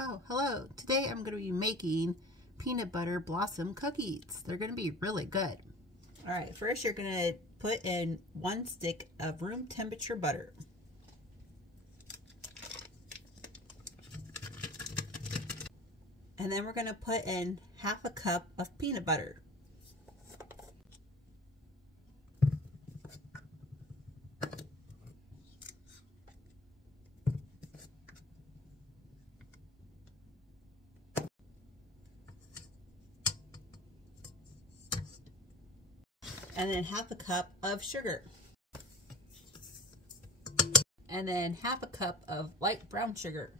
Oh, hello. Today I'm going to be making peanut butter blossom cookies. They're going to be really good. All right, first you're going to put in 1 stick of room temperature butter. And then we're going to put in 1/2 cup of peanut butter. And then 1/2 cup of sugar. And then 1/2 cup of light brown sugar.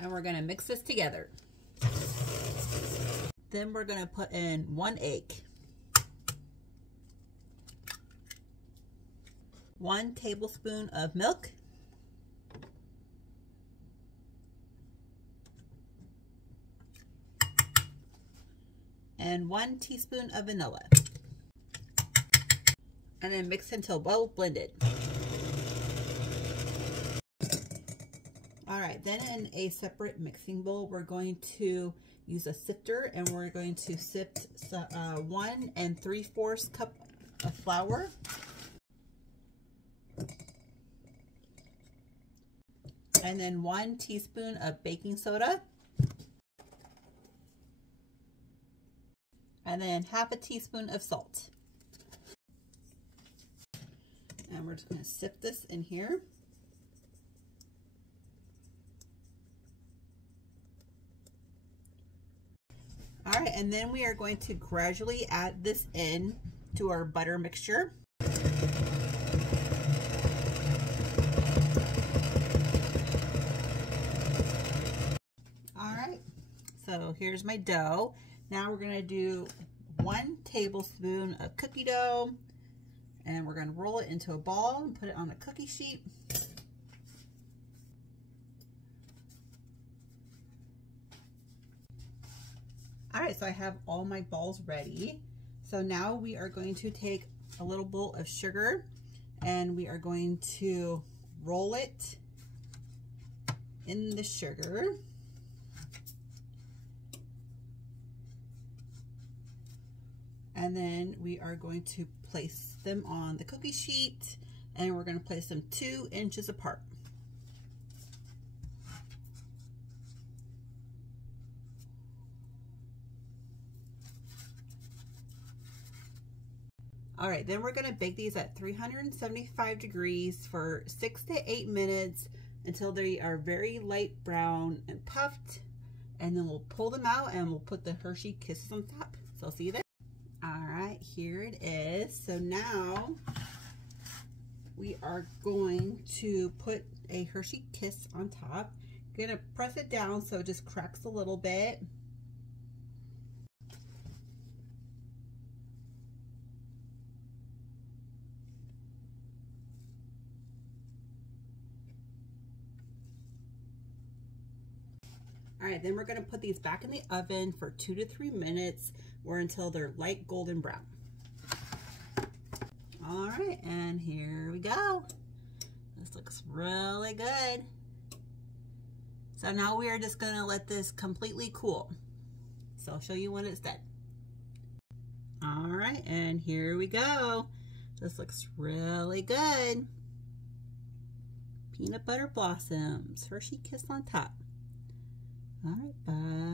And we're going to mix this together. Then we're going to put in 1 egg, 1 tablespoon of milk, and 1 teaspoon of vanilla. And then mix until well blended. All right, then in a separate mixing bowl, we're going to use a sifter and we're going to sift 1 3/4 cup of flour. And then 1 teaspoon of baking soda. And then 1/2 teaspoon of salt. And we're just going to sift this in here. All right, and then we are going to gradually add this in to our butter mixture. All right, so here's my dough. Now we're going to do 1 tablespoon of cookie dough, and we're going to roll it into a ball and put it on a cookie sheet. All right, so I have all my balls ready. So now we are going to take a little bowl of sugar and we are going to roll it in the sugar. And then we are going to place them on the cookie sheet and we're going to place them 2 inches apart. All right, then we're going to bake these at 375 degrees for 6 to 8 minutes until they are very light brown and puffed. And then we'll pull them out and we'll put the Hershey Kisses on top. So see that? All right, here it is. So now we are going to put a Hershey Kiss on top. You're going to press it down so it just cracks a little bit. All right, then we're going to put these back in the oven for 2 to 3 minutes or until they're light golden brown. All right, and here we go. This looks really good. So now we are just going to let this completely cool. So I'll show you when it's done. All right, and here we go. This looks really good. Peanut butter blossoms, Hershey Kiss on top. All right, bye.